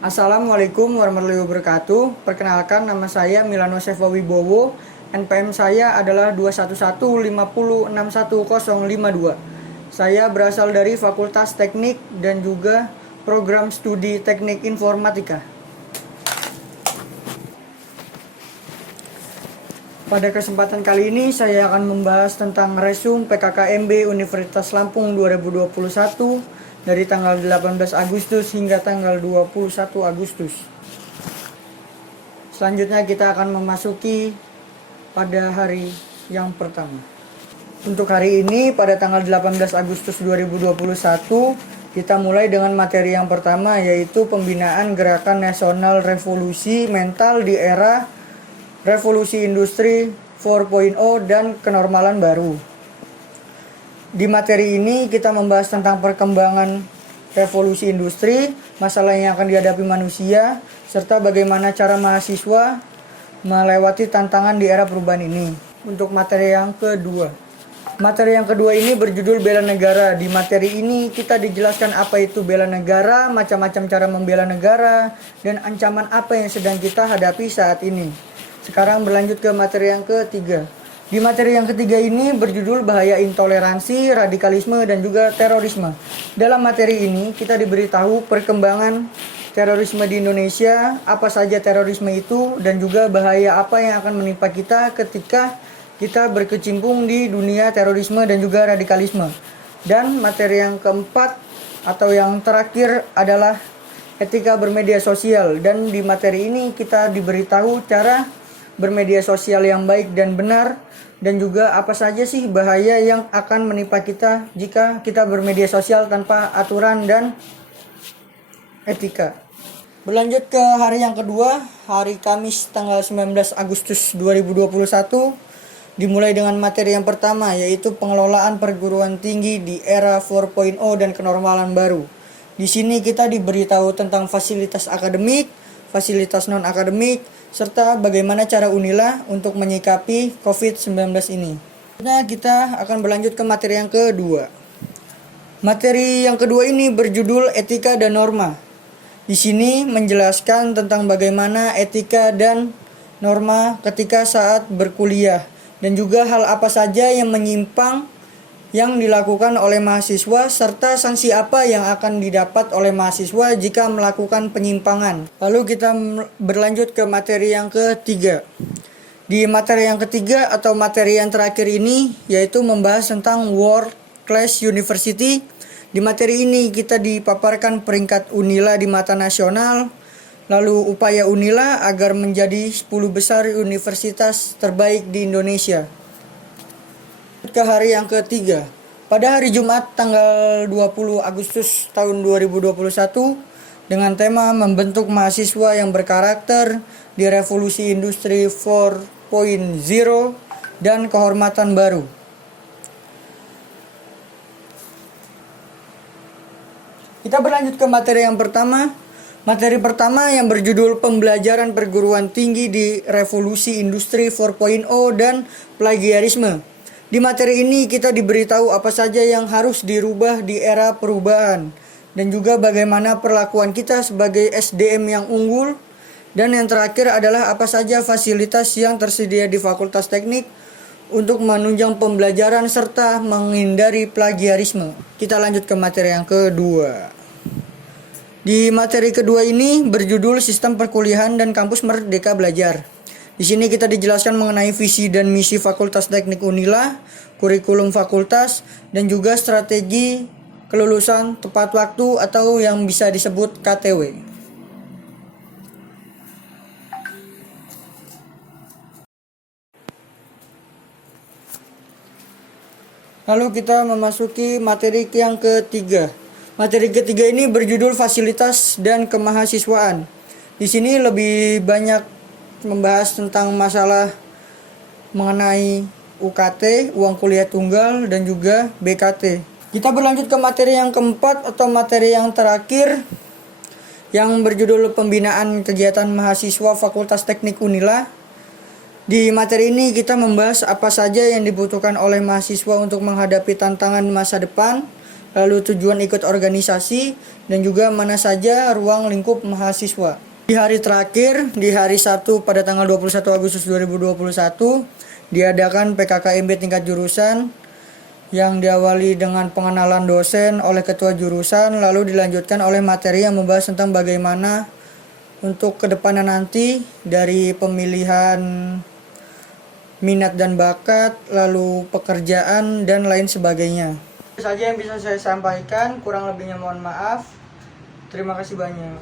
Assalamualaikum warahmatullahi wabarakatuh. Perkenalkan, nama saya Milano Sefa Wibowo. NPM saya adalah 211506152. Saya berasal dari Fakultas Teknik dan juga Program Studi Teknik Informatika. Pada kesempatan kali ini saya akan membahas tentang resume PKKMB Universitas Lampung 2021 dari tanggal 18 Agustus hingga tanggal 21 Agustus. Selanjutnya kita akan memasuki pada hari yang pertama. Untuk hari ini pada tanggal 18 Agustus 2021 kita mulai dengan materi yang pertama, yaitu pembinaan Gerakan Nasional Revolusi Mental di Era Revolusi Industri 4.0 dan Kenormalan Baru. Di materi ini kita membahas tentang perkembangan revolusi industri, masalah yang akan dihadapi manusia, serta bagaimana cara mahasiswa melewati tantangan di era perubahan ini. Untuk materi yang kedua. Materi yang kedua ini berjudul Bela Negara. Di materi ini kita dijelaskan apa itu bela negara, macam-macam cara membela negara, dan ancaman apa yang sedang kita hadapi saat ini. Sekarang berlanjut ke materi yang ketiga. Di materi yang ketiga ini berjudul Bahaya Intoleransi, Radikalisme, dan juga Terorisme. Dalam materi ini kita diberitahu perkembangan terorisme di Indonesia, apa saja terorisme itu, dan juga bahaya apa yang akan menimpa kita ketika kita berkecimpung di dunia terorisme dan juga radikalisme. Dan materi yang keempat atau yang terakhir adalah etika bermedia sosial. Dan di materi ini kita diberitahu cara bermedia sosial yang baik dan benar, dan juga apa saja sih bahaya yang akan menimpa kita jika kita bermedia sosial tanpa aturan dan etika. Berlanjut ke hari yang kedua, hari Kamis tanggal 19 Agustus 2021, dimulai dengan materi yang pertama, yaitu pengelolaan perguruan tinggi di era 4.0 dan kenormalan baru. Di sini kita diberitahu tentang fasilitas akademik, fasilitas non-akademik, serta bagaimana cara Unila untuk menyikapi COVID-19 ini. Nah, kita akan berlanjut ke materi yang kedua. Materi yang kedua ini berjudul Etika dan Norma. Di sini menjelaskan tentang bagaimana etika dan norma ketika saat berkuliah, dan juga hal apa saja yang menyimpang yang dilakukan oleh mahasiswa, serta sanksi apa yang akan didapat oleh mahasiswa jika melakukan penyimpangan. Lalu kita berlanjut ke materi yang ketiga. Di materi yang ketiga atau materi yang terakhir ini, yaitu membahas tentang World Class University. Di materi ini kita dipaparkan peringkat Unila di mata nasional, lalu upaya Unila agar menjadi 10 besar universitas terbaik di Indonesia. Ke hari yang ketiga. Pada hari Jumat tanggal 20 Agustus tahun 2021 dengan tema membentuk mahasiswa yang berkarakter di revolusi industri 4.0 dan kehormatan baru. Kita berlanjut ke materi yang pertama. Materi pertama yang berjudul Pembelajaran Perguruan Tinggi di Revolusi Industri 4.0 dan Plagiarisme. Di materi ini kita diberitahu apa saja yang harus dirubah di era perubahan, dan juga bagaimana perlakuan kita sebagai SDM yang unggul. Dan yang terakhir adalah apa saja fasilitas yang tersedia di Fakultas Teknik untuk menunjang pembelajaran serta menghindari plagiarisme. Kita lanjut ke materi yang kedua. Di materi kedua ini berjudul Sistem Perkuliahan dan Kampus Merdeka Belajar. Di sini kita dijelaskan mengenai visi dan misi Fakultas Teknik Unila, kurikulum fakultas, dan juga strategi kelulusan tepat waktu atau yang bisa disebut KTW. Lalu kita memasuki materi yang ketiga. Materi ketiga ini berjudul Fasilitas dan Kemahasiswaan. Di sini lebih banyak membahas tentang masalah mengenai UKT, uang kuliah tunggal, dan juga BKT. Kita berlanjut ke materi yang keempat atau materi yang terakhir, yang berjudul Pembinaan Kegiatan Mahasiswa Fakultas Teknik Unila. Di materi ini kita membahas apa saja yang dibutuhkan oleh mahasiswa untuk menghadapi tantangan masa depan, lalu tujuan ikut organisasi, dan juga mana saja ruang lingkup mahasiswa. Di hari terakhir, di hari Sabtu pada tanggal 21 Agustus 2021, diadakan PKKMB tingkat jurusan yang diawali dengan pengenalan dosen oleh ketua jurusan, lalu dilanjutkan oleh materi yang membahas tentang bagaimana untuk kedepannya nanti dari pemilihan minat dan bakat, lalu pekerjaan, dan lain sebagainya. Itu saja yang bisa saya sampaikan, kurang lebihnya mohon maaf. Terima kasih banyak.